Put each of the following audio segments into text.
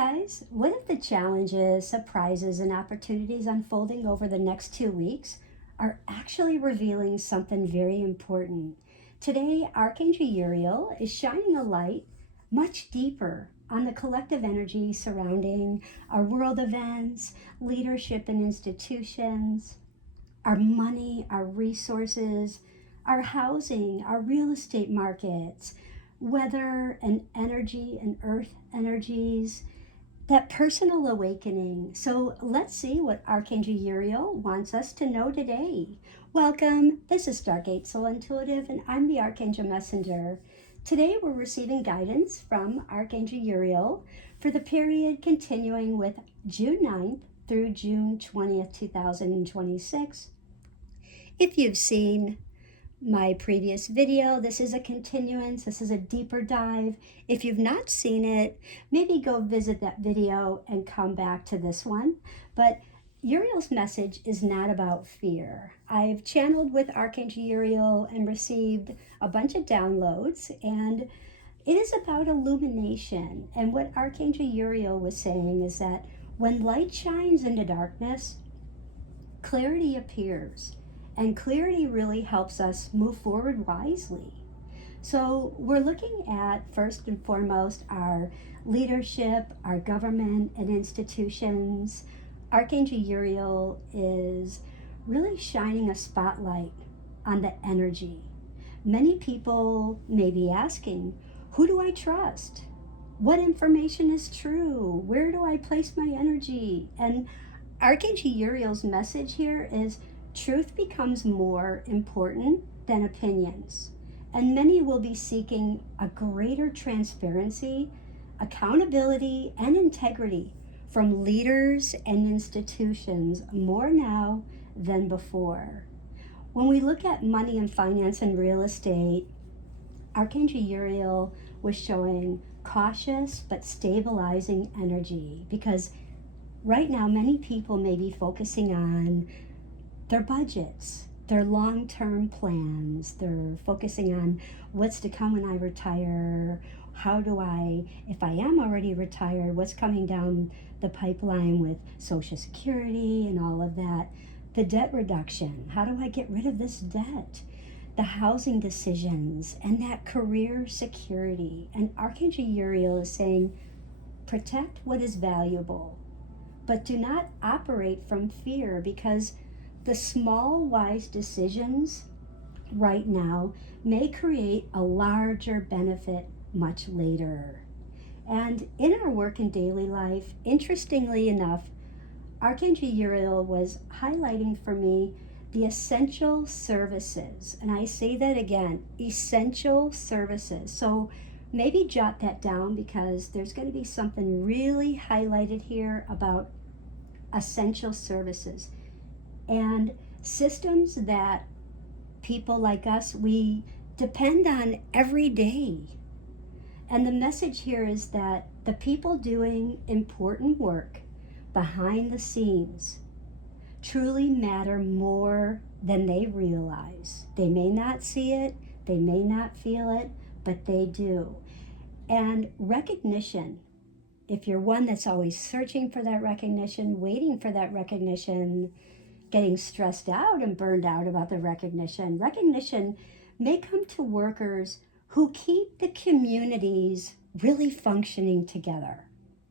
guys, what if the challenges, surprises, and opportunities unfolding over the next 2 weeks are actually revealing something very important? Today, Archangel Uriel is shining a light much deeper on the collective energy surrounding our world events, leadership and institutions, our money, our resources, our housing, our real estate markets, weather and energy and earth energies, that personal awakening. So let's see what Archangel Uriel wants us to know today. Welcome. This is Stargate Soul Intuitive, and I'm the Archangel Messenger. Today we're receiving guidance from Archangel Uriel for the period continuing with June 9th through June 20th, 2026. If you've seen my previous video, this is a continuance, this is a deeper dive. If you've not seen it, maybe go visit that video and come back to this one. But Uriel's message is not about fear. I've channeled with Archangel Uriel and received a bunch of downloads, and it is about illumination. And what Archangel Uriel was saying is that when light shines into darkness, clarity appears. And clarity really helps us move forward wisely. So we're looking at, first and foremost, our leadership, our government and institutions. Archangel Uriel is really shining a spotlight on the energy. Many people may be asking, who do I trust? What information is true? Where do I place my energy? And Archangel Uriel's message here is, truth becomes more important than opinions, and many will be seeking a greater transparency, accountability, and integrity from leaders and institutions more now than before. When we look at money and finance and real estate, Archangel Uriel was showing cautious but stabilizing energy, because right now many people may be focusing on their budgets, their long-term plans. They're focusing on what's to come when I retire. How do I, if I am already retired, what's coming down the pipeline with Social Security and all of that. The debt reduction, how do I get rid of this debt? The housing decisions and that career security. And Archangel Uriel is saying, protect what is valuable, but do not operate from fear, because the small, wise decisions right now may create a larger benefit much later. And in our work and daily life, interestingly enough, Archangel Uriel was highlighting for me the essential services. And I say that again, essential services. So maybe jot that down, because there's going to be something really highlighted here about essential services. And systems that people like us, we depend on every day. And the message here is that the people doing important work behind the scenes truly matter more than they realize. They may not see it, they may not feel it, but they do. And recognition, if you're one that's always searching for that recognition, waiting for that recognition, getting stressed out and burned out about the recognition may come to workers who keep the communities really functioning together,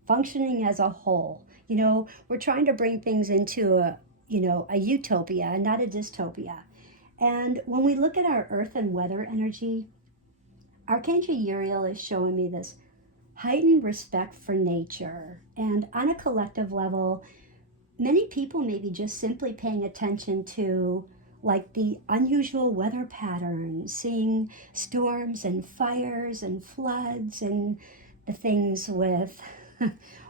functioning as a whole. You know, we're trying to bring things into a utopia, not a dystopia. And when we look at our earth and weather energy, Archangel Uriel is showing me this heightened respect for nature. And on a collective level, many people may be just simply paying attention to like the unusual weather patterns, seeing storms and fires and floods and the things with,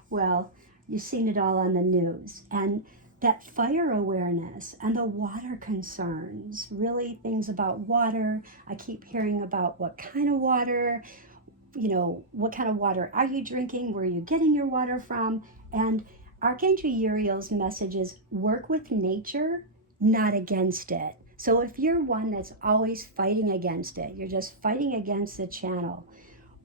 well, you've seen it all on the news. And that fire awareness and the water concerns, really things about water. I keep hearing about what kind of water, what kind of water are you drinking? Where are you getting your water from? And Archangel Uriel's message is work with nature, not against it. So if you're one that's always fighting against it, you're just fighting against the channel,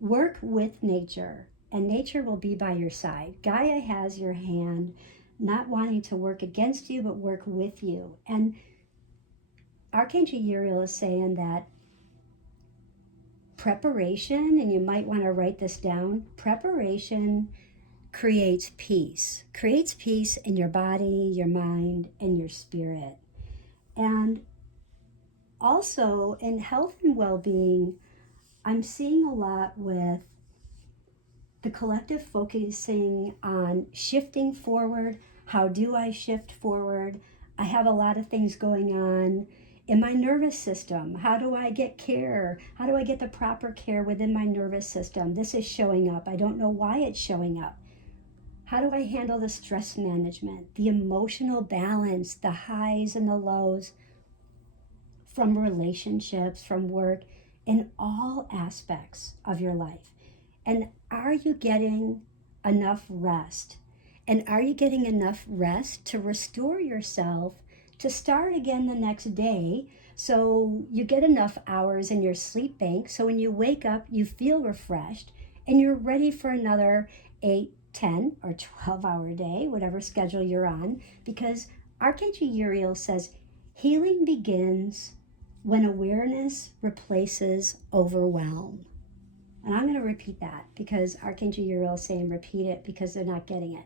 work with nature and nature will be by your side. Gaia has your hand, not wanting to work against you, but work with you. And Archangel Uriel is saying that preparation, and you might want to write this down, preparation creates peace in your body, your mind, and your spirit. And also in health and well-being, I'm seeing a lot with the collective focusing on shifting forward. How do I shift forward? I have a lot of things going on in my nervous system. How do I get care? How do I get the proper care within my nervous system? This is showing up. I don't know why it's showing up. How do I handle the stress management, the emotional balance, the highs and the lows from relationships, from work, in all aspects of your life? And are you getting enough rest? And are you getting enough rest to restore yourself to start again the next day, so you get enough hours in your sleep bank, so when you wake up you feel refreshed and you're ready for another 8, 10, or 12-hour day, whatever schedule you're on? Because Archangel Uriel says healing begins when awareness replaces overwhelm. And I'm going to repeat that because Archangel Uriel is saying repeat it because they're not getting it.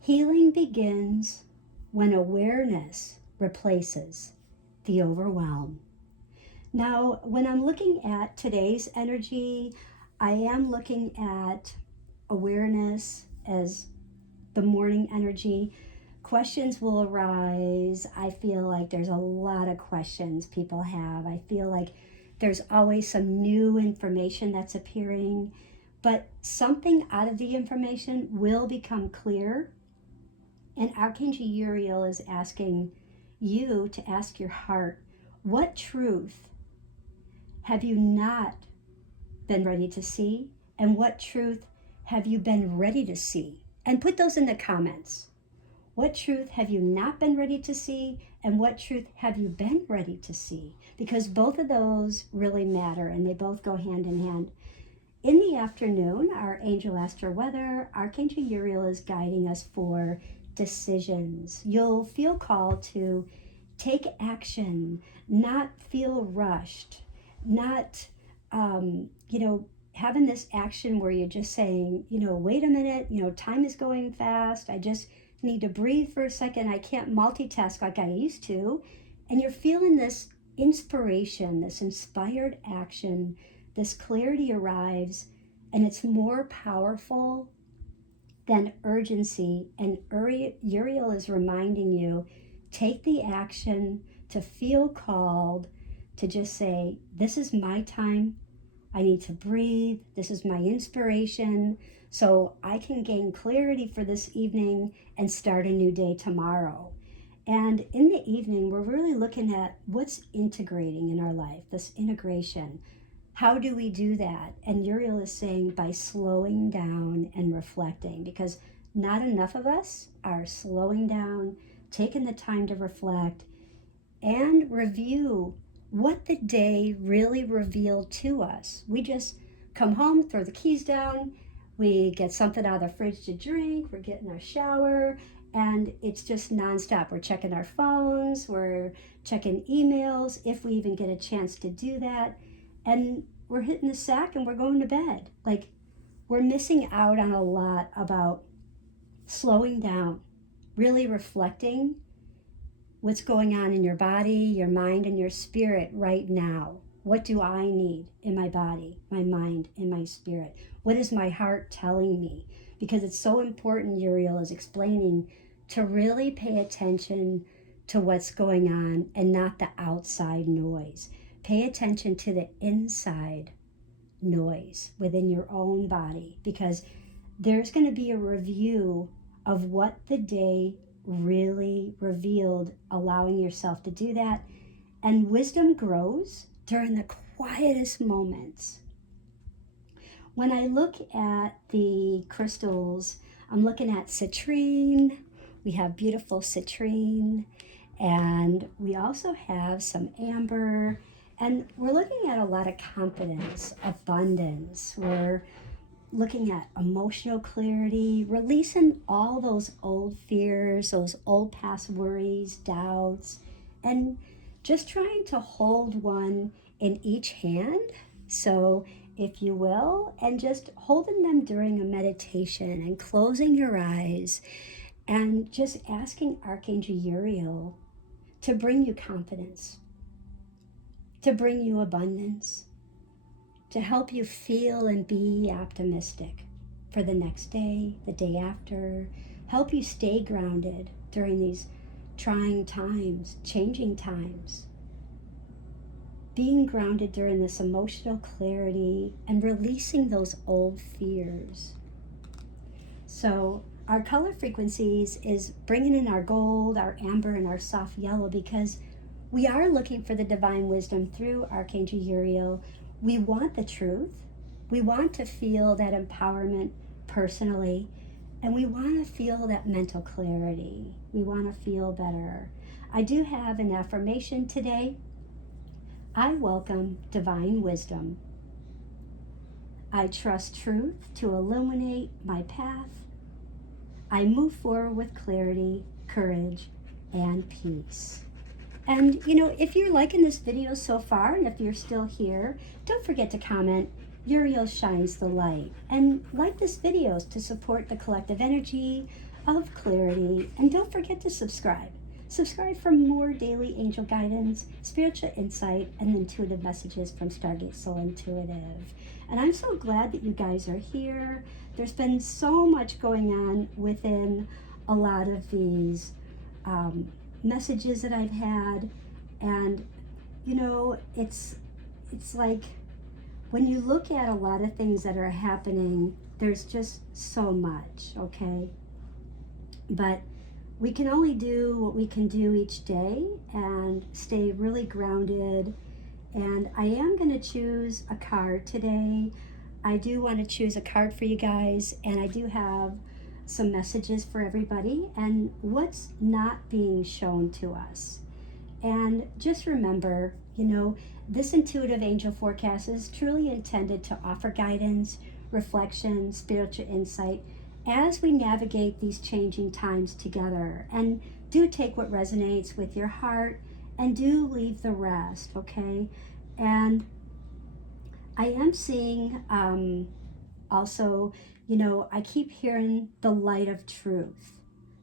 Healing begins when awareness replaces the overwhelm. Now, when I'm looking at today's energy, I am looking at awareness as the morning energy. Questions will arise. I feel like there's a lot of questions people have. I feel like there's always some new information that's appearing, but something out of the information will become clear. And Archangel Uriel is asking you to ask your heart, what truth have you not been ready to see? And what truth have you been ready to see? And put those in the comments. What truth have you not been ready to see? And what truth have you been ready to see? Because both of those really matter and they both go hand in hand. In the afternoon, our angel astro weather, Archangel Uriel is guiding us for decisions. You'll feel called to take action, not feel rushed, not, having this action where you're just saying, wait a minute, time is going fast. I just need to breathe for a second. I can't multitask like I used to. And you're feeling this inspiration, this inspired action, this clarity arrives, and it's more powerful than urgency. And Uriel is reminding you, take the action to feel called, to just say, this is my time. I need to breathe. This is my inspiration, so I can gain clarity for this evening and start a new day tomorrow. And in the evening, we're really looking at what's integrating in our life, this integration. How do we do that? And Uriel is saying by slowing down and reflecting, because not enough of us are slowing down, taking the time to reflect and review what the day really revealed to us. We just come home, throw the keys down, we get something out of the fridge to drink, we're getting our shower, and it's just nonstop. We're checking our phones, we're checking emails, if we even get a chance to do that, and we're hitting the sack and we're going to bed. Like, we're missing out on a lot about slowing down, really reflecting what's going on in your body, your mind, and your spirit right now. What do I need in my body, my mind, and my spirit? What is my heart telling me? Because it's so important, Uriel is explaining, to really pay attention to what's going on and not the outside noise. Pay attention to the inside noise within your own body, because there's going to be a review of what the day really revealed, allowing yourself to do that. And wisdom grows during the quietest moments. When I look at the crystals, I'm looking at citrine. We have beautiful citrine, and we also have some amber, and we're looking at a lot of confidence, abundance. We're looking at emotional clarity, releasing all those old fears, those old past worries, doubts, and just trying to hold one in each hand. So, if you will, and just holding them during a meditation and closing your eyes and just asking Archangel Uriel to bring you confidence, to bring you abundance, to help you feel and be optimistic for the next day, the day after, help you stay grounded during these trying times, changing times. Being grounded during this emotional clarity and releasing those old fears. So our color frequencies is bringing in our gold, our amber, and our soft yellow, because we are looking for the divine wisdom through Archangel Uriel. We want the truth. We want to feel that empowerment personally, and we want to feel that mental clarity. We want to feel better. I do have an affirmation today. I welcome divine wisdom. I trust truth to illuminate my path. I move forward with clarity, courage, and peace. And if you're liking this video so far, and if you're still here, don't forget to comment, Uriel shines the light. And like this video to support the collective energy of clarity. And don't forget to subscribe. Subscribe for more daily angel guidance, spiritual insight, and intuitive messages from Stargate Soul Intuitive. And I'm so glad that you guys are here. There's been so much going on within a lot of these messages that I've had, and it's like when you look at a lot of things that are happening, there's just so much, okay? But we can only do what we can do each day and stay really grounded. And I am going to choose a card today. I do want to choose a card for you guys, and I do have some messages for everybody and what's not being shown to us. And just remember, this intuitive angel forecast is truly intended to offer guidance, reflection, spiritual insight as we navigate these changing times together. And do take what resonates with your heart and do leave the rest, okay? And I am seeing also, I keep hearing the light of truth.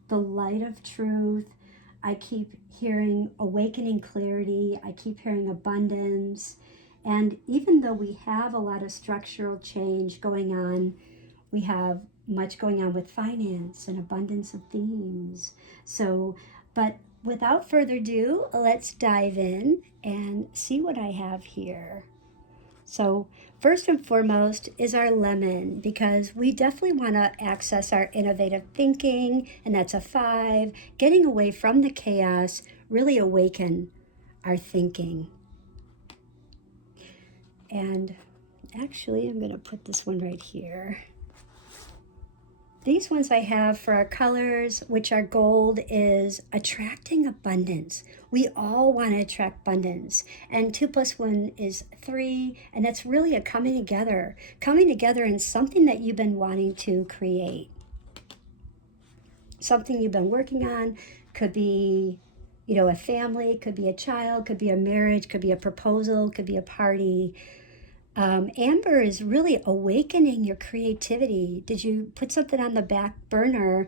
The light of truth. I keep hearing awakening clarity. I keep hearing abundance. And even though we have a lot of structural change going on, we have much going on with finance and abundance of themes. So, but without further ado, let's dive in and see what I have here. So first and foremost is our lemon, because we definitely want to access our innovative thinking, and that's a 5. Getting away from the chaos, really awaken our thinking. And actually, I'm going to put this one right here. These ones I have for our colors, which are gold, is attracting abundance. We all want to attract abundance. And 2 + 1 is 3. And that's really a coming together in something that you've been wanting to create. Something you've been working on. Could be, a family, could be a child, could be a marriage, could be a proposal, could be a party. Amber is really awakening your creativity. Did you put something on the back burner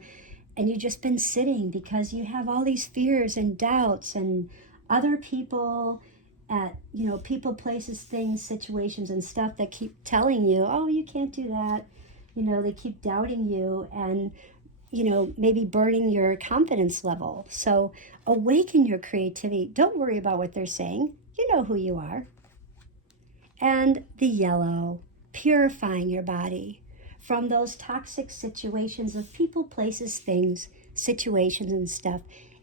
and you've just been sitting because you have all these fears and doubts and other people at, people, places, things, situations and stuff that keep telling you, oh, you can't do that. They keep doubting you and, maybe burning your confidence level. So awaken your creativity. Don't worry about what they're saying. You know who you are. And the yellow, purifying your body from those toxic situations of people, places, things, situations and stuff.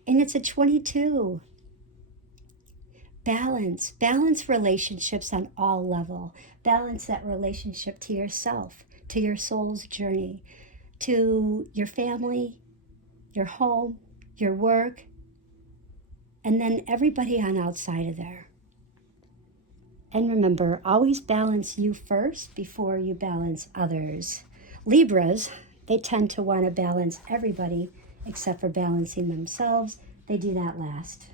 And it's a 22. Balance relationships on all level. Balance that relationship to yourself, to your soul's journey, to your family, your home, your work, and then everybody on outside of there. And remember, always balance you first before you balance others. Libras, they tend to want to balance everybody except for balancing themselves. They do that last.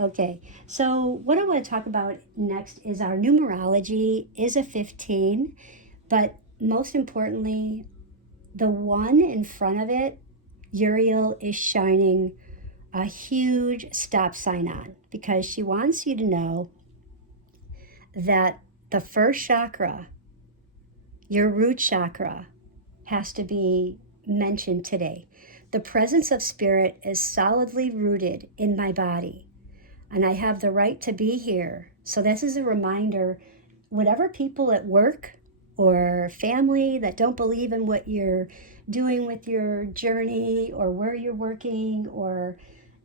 Okay, so what I want to talk about next is our numerology is a 15, but most importantly, the one in front of it, Uriel, is shining a huge stop sign on because she wants you to know that the first chakra, your root chakra, has to be mentioned today. The presence of spirit is solidly rooted in my body, and I have the right to be here. So this is a reminder, whatever people at work or family that don't believe in what you're doing with your journey or where you're working or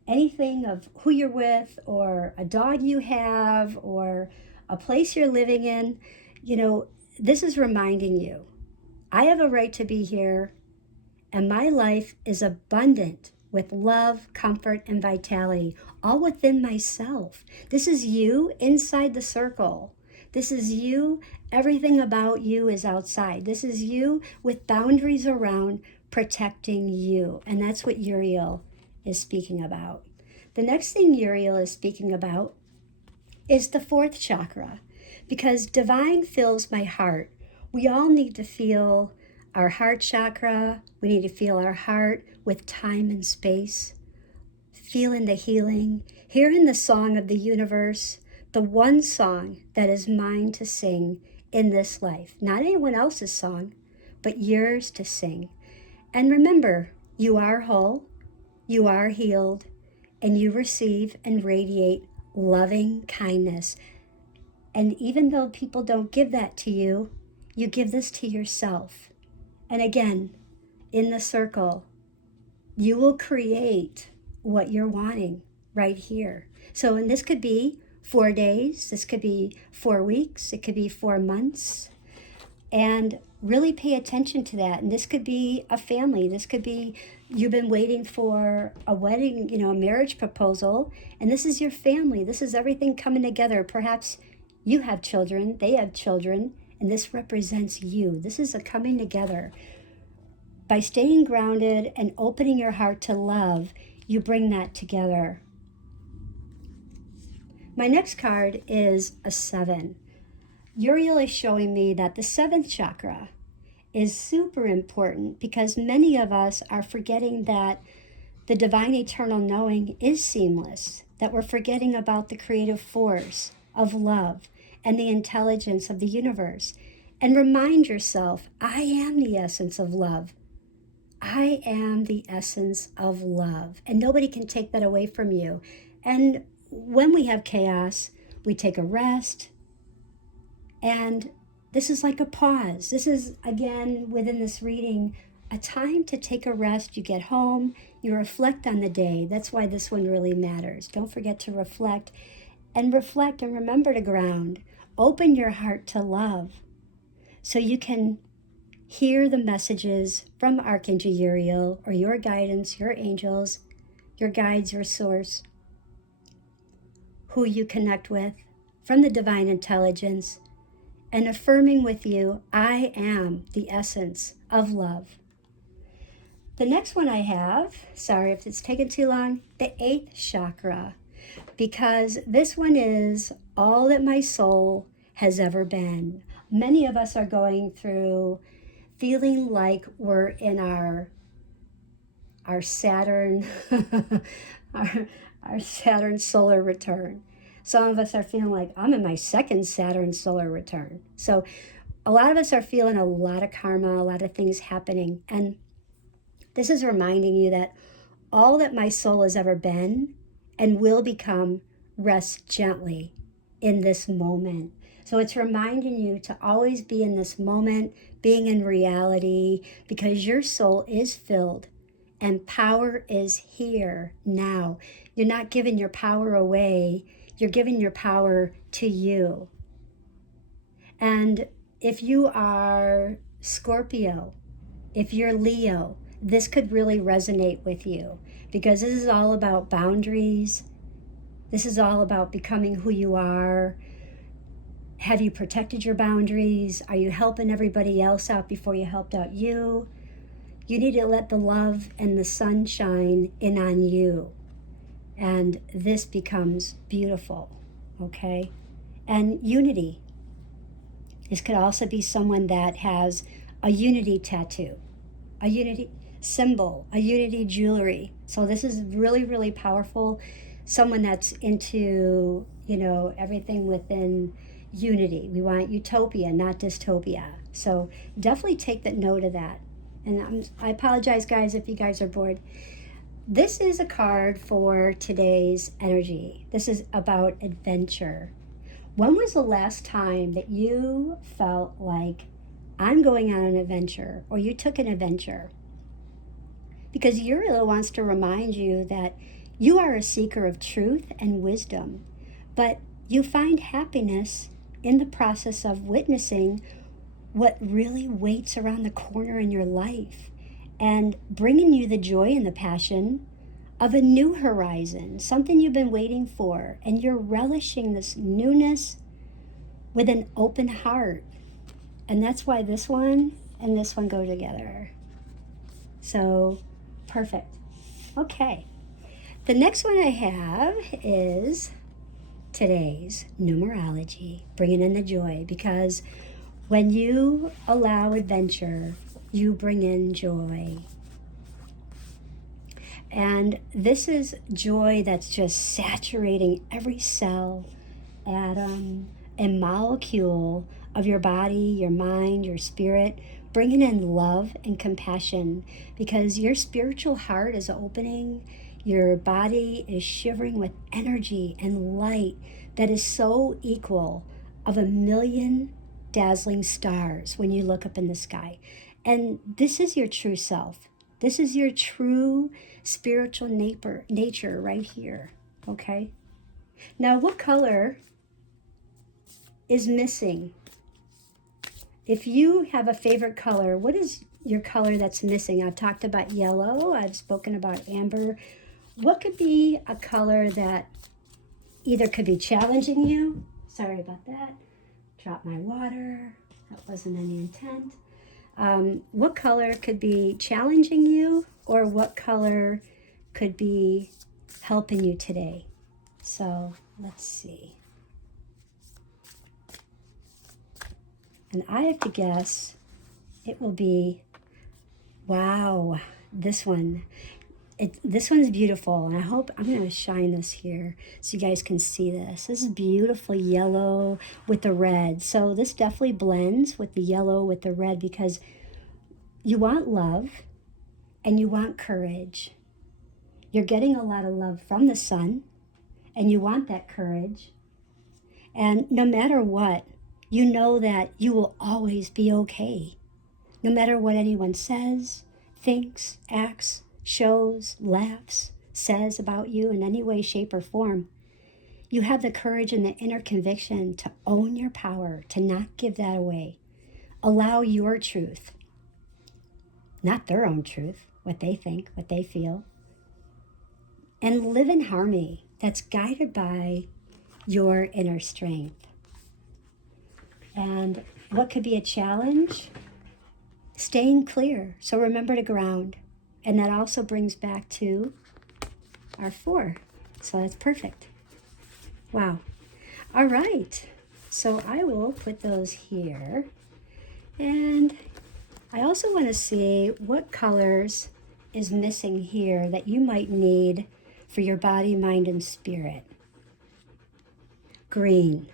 anything of who you're with or a dog you have or a place you're living in, this is reminding you, I have a right to be here, and my life is abundant with love, comfort, and vitality, all within myself. This is you inside the circle. This is you. Everything about you is outside. This is you with boundaries around protecting you. And that's what Uriel is speaking about. The next thing Uriel is speaking about is the fourth chakra, because divine fills my heart. We all need to feel our heart chakra. We need to feel our heart with time and space, feeling the healing, hearing the song of the universe, the one song that is mine to sing in this life. Not anyone else's song, but yours to sing. And remember, you are whole, you are healed, and you receive and radiate loving kindness. And even though people don't give that to you, you give this to yourself. And again, in the circle, you will create what you're wanting right here. So, and this could be 4 days, this could be 4 weeks, it could be 4 months. And really pay attention to that. And this could be a family. This could be you've been waiting for a wedding, a marriage proposal, and this is your family. This is everything coming together. Perhaps you have children, they have children, and this represents you. This is a coming together. By staying grounded and opening your heart to love, you bring that together. My next card is a 7. Uriel is showing me that the 7th chakra is super important because many of us are forgetting that the divine eternal knowing is seamless, that we're forgetting about the creative force of love and the intelligence of the universe. And remind yourself, I am the essence of love. I am the essence of love, and nobody can take that away from you. And when we have chaos, we take a rest, and this is like a pause. This is, again, within this reading, a time to take a rest. You get home, you reflect on the day. That's why this one really matters. Don't forget to reflect and remember to ground. Open your heart to love so you can hear the messages from Archangel Uriel or your guidance, your angels, your guides, your source, who you connect with from the divine intelligence, and affirming with you, I am the essence of love. The next one I have, sorry if it's taken too long, the 8th chakra, because this one is all that my soul has ever been. Many of us are going through feeling like we're in our Saturn, our Saturn solar return. Some of us are feeling like I'm in my 2nd Saturn solar return. So a lot of us are feeling a lot of karma, a lot of things happening. And this is reminding you that all that my soul has ever been and will become rests gently in this moment. So it's reminding you to always be in this moment, being in reality, because your soul is filled and power is here now. You're not giving your power away. You're giving your power to you. And if you are Scorpio, if you're Leo, this could really resonate with you because this is all about boundaries. This is all about becoming who you are Have you protected your boundaries? Are you helping everybody else out before you helped out you? You need to let the love and the sun shine in on you. And this becomes beautiful, okay? And unity. This could also be someone that has a unity tattoo, a unity symbol, a unity jewelry. So this is really, really powerful. Someone that's into, everything within unity. We want utopia, not dystopia. So definitely take that note of that. And I apologize, guys, if you guys are bored. This is a card for today's energy. This is about adventure. When was the last time that you felt like I'm going on an adventure, or you took an adventure? Because Uriel wants to remind you that you are a seeker of truth and wisdom, but you find happiness in the process of witnessing what really waits around the corner in your life and bringing you the joy and the passion of a new horizon, something you've been waiting for, and you're relishing this newness with an open heart. And that's why this one and this one go together. So, perfect. Okay. The next one I have is today's numerology, bringing in the joy, because when you allow adventure, you bring in joy. And this is joy that's just saturating every cell, atom, and molecule of your body, your mind, your spirit, bringing in love and compassion, because your spiritual heart is opening, your body is shivering with energy and light that is so equal of 1,000,000 dazzling stars when you look up in the sky. And this is your true self. This is your true spiritual nature right here, okay? Now, what color is missing? If you have a favorite color, what is your color that's missing? I've talked about yellow. I've spoken about amber. What could be a color that either could be challenging you? Sorry about that. Drop my water. That wasn't any intent. What color could be challenging you, or what color could be helping you today? So let's see. And I have to guess it will be, wow, this one. This one's beautiful, and I hope I'm going to shine this here so you guys can see this. This is beautiful yellow with the red. So this definitely blends with the yellow with the red, because you want love and you want courage. You're getting a lot of love from the sun, and you want that courage. And no matter what, you know that you will always be okay. No matter what anyone says, thinks, acts, shows, laughs, says about you in any way, shape, or form, you have the courage and the inner conviction to own your power, to not give that away. Allow your truth, not their own truth, what they think, what they feel, and live in harmony that's guided by your inner strength. And what could be a challenge? Staying clear. So remember to ground. And that also brings back to our 4. So that's perfect. Wow. All right. So I will put those here. And I also want to see what colors is missing here that you might need for your body, mind, and spirit. Green.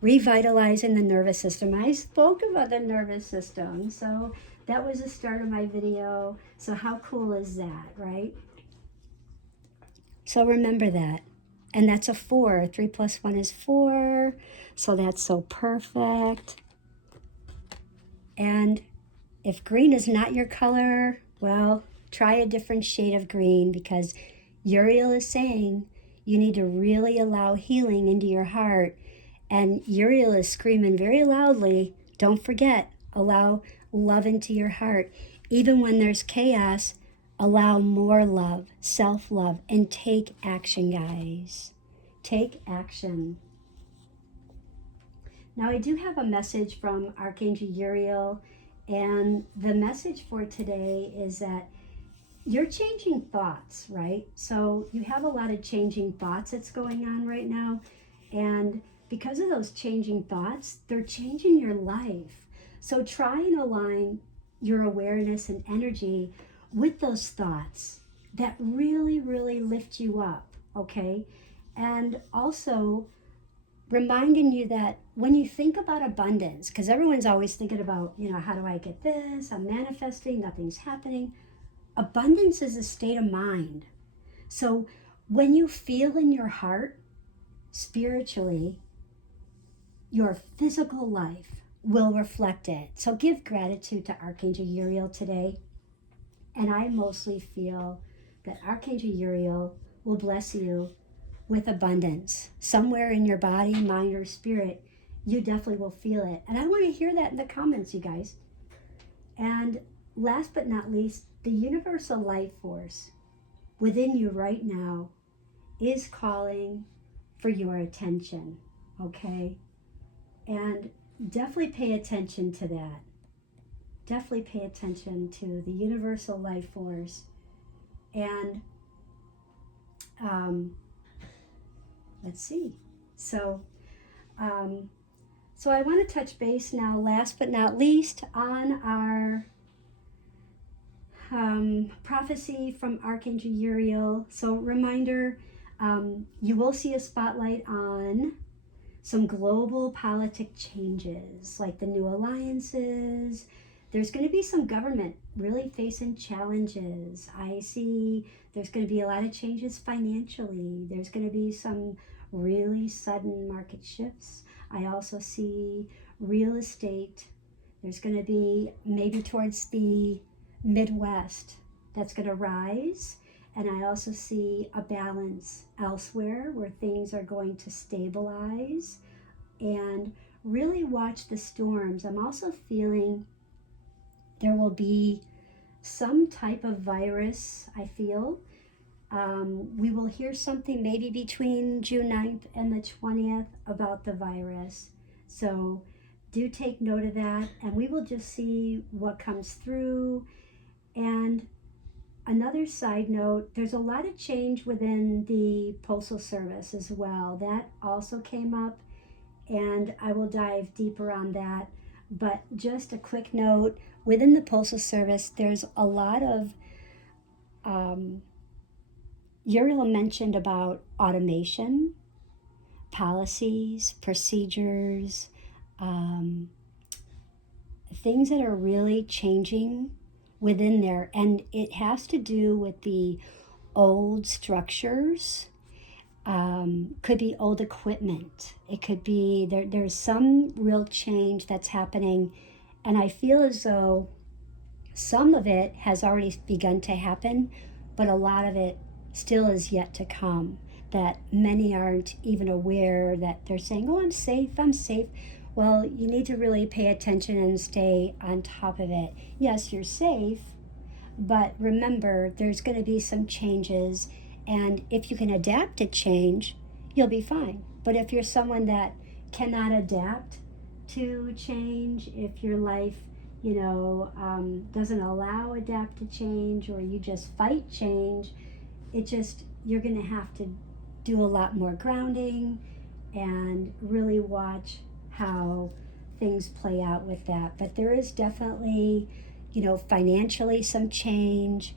Revitalizing the nervous system. I spoke about the nervous system. So that was the start of my video. So how cool is that, right? So remember that. And that's a 4. 3 plus 1 is 4. So that's so perfect. And if green is not your color, well, try a different shade of green, because Uriel is saying you need to really allow healing into your heart. And Uriel is screaming very loudly, don't forget, allow love into your heart. Even when there's chaos, allow more love, self-love, and take action, guys. Take action. Now, I do have a message from Archangel Uriel, and the message for today is that you're changing thoughts, right? So you have a lot of changing thoughts that's going on right now. And because of those changing thoughts, they're changing your life. So try and align your awareness and energy with those thoughts that really, really lift you up, okay? And also reminding you that when you think about abundance, because everyone's always thinking about, how do I get this? I'm manifesting, nothing's happening. Abundance is a state of mind. So when you feel in your heart, spiritually, your physical life will reflect it. So give gratitude to Archangel Uriel today. And I mostly feel that Archangel Uriel will bless you with abundance. Somewhere in your body, mind, or spirit, you definitely will feel it. And I want to hear that in the comments, you guys. And last but not least, the universal life force within you right now is calling for your attention, okay? And definitely pay attention to that. Definitely pay attention to the universal life force. And let's see. So I want to touch base now, last but not least, on our prophecy from Archangel Uriel. So reminder, you will see a spotlight on some global politic changes, like the new alliances. There's going to be some government really facing challenges. I see there's going to be a lot of changes financially. There's going to be some really sudden market shifts. I also see real estate. There's going to be maybe towards the Midwest that's going to rise. And I also see a balance elsewhere where things are going to stabilize. And really watch the storms. I'm also feeling there will be some type of virus, I feel. We will hear something maybe between June 9th and the 20th about the virus. So do take note of that, and we will just see what comes through. And another side note, there's a lot of change within the Postal Service as well. That also came up, and I will dive deeper on that. But just a quick note, within the Postal Service, there's a lot of, Uriel mentioned about automation, policies, procedures, things that are really changing within there. And it has to do with the old structures. Could be old equipment. It could be there's some real change that's happening, and I feel as though some of it has already begun to happen, but a lot of it still is yet to come, that many aren't even aware, that they're saying, oh, I'm safe. Well, you need to really pay attention and stay on top of it. Yes, you're safe, but remember, there's going to be some changes. And if you can adapt to change, you'll be fine. But if you're someone that cannot adapt to change, if your life, doesn't allow adapt to change, or you just fight change, you're going to have to do a lot more grounding and really watch how things play out with that. But there is definitely, financially some change,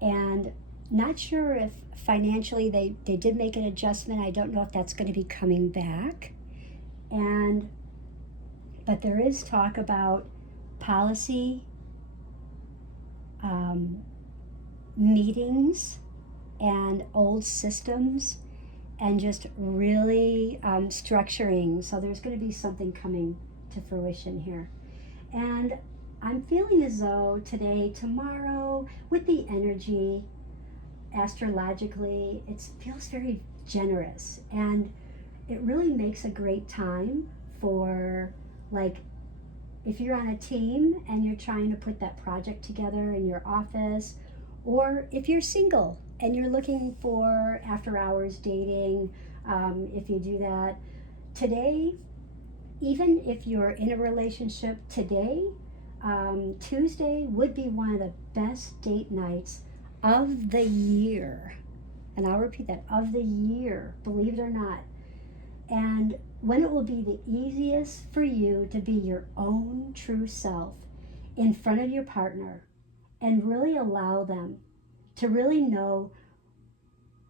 and not sure if financially they did make an adjustment. I don't know if that's going to be coming back. But there is talk about policy, meetings, and old systems, and just really structuring. So there's going to be something coming to fruition here. And I'm feeling as though today, tomorrow, with the energy, astrologically, it feels very generous, and it really makes a great time for, like, if you're on a team and you're trying to put that project together in your office, or if you're single and you're looking for after hours dating, if you do that today, Even if you're in a relationship today, Tuesday would be one of the best date nights of the year. And I'll repeat that, of the year, believe it or not. And when it will be the easiest for you to be your own true self in front of your partner and really allow them to really know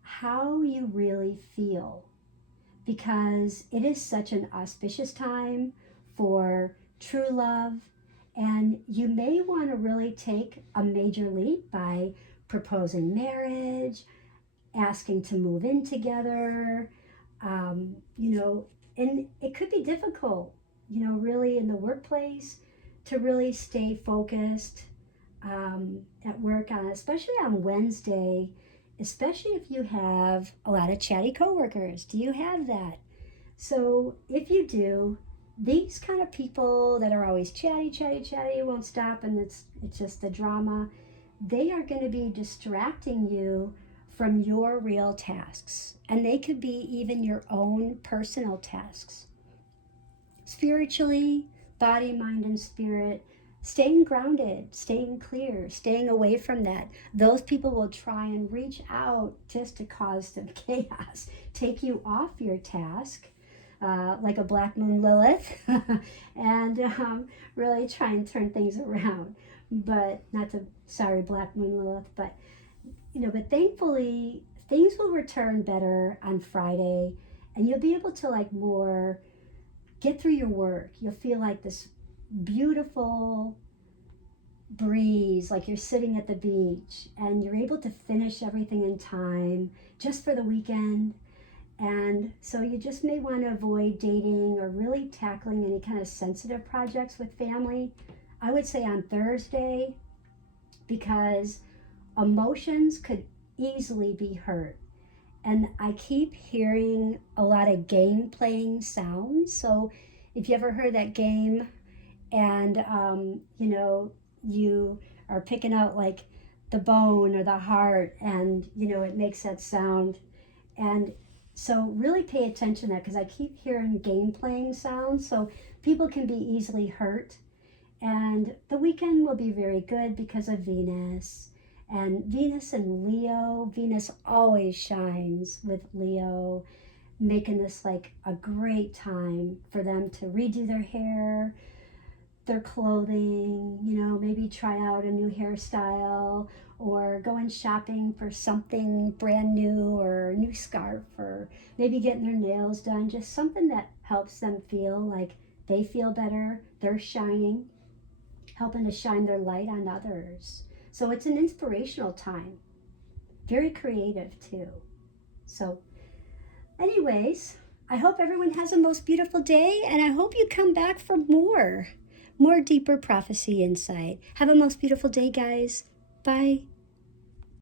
how you really feel, because it is such an auspicious time for true love. And you may want to really take a major leap by proposing marriage, asking to move in together, and it could be difficult, really in the workplace to really stay focused at work, especially on Wednesday, especially if you have a lot of chatty coworkers. Do you have that? So if you do, these kind of people that are always chatty, won't stop, and it's just the drama, they are going to be distracting you from your real tasks. And they could be even your own personal tasks. Spiritually, body, mind, and spirit, staying grounded, staying clear, staying away from that. Those people will try and reach out just to cause some chaos, take you off your task, like a black moon Lilith, and really try and turn things around. But sorry, black moon Lilith, but but thankfully things will return better on Friday, and you'll be able to more get through your work. You'll feel like this beautiful breeze, like you're sitting at the beach, and you're able to finish everything in time just for the weekend. And so you just may want to avoid dating or really tackling any kind of sensitive projects with family, I would say, on Thursday, because emotions could easily be hurt. And I keep hearing a lot of game playing sounds. So if you ever heard that game and, you are picking out the bone or the heart, and, it makes that sound. And so really pay attention to that, because I keep hearing game playing sounds. So people can be easily hurt. And the weekend will be very good because of Venus. And Venus and Leo, Venus always shines with Leo, making this a great time for them to redo their hair, their clothing, maybe try out a new hairstyle, or going shopping for something brand new, or a new scarf, or maybe getting their nails done, just something that helps them feel like they feel better, they're shining, helping to shine their light on others. So it's an inspirational time. Very creative too. So anyways, I hope everyone has a most beautiful day, and I hope you come back for more deeper prophecy insight. Have a most beautiful day, guys. Bye.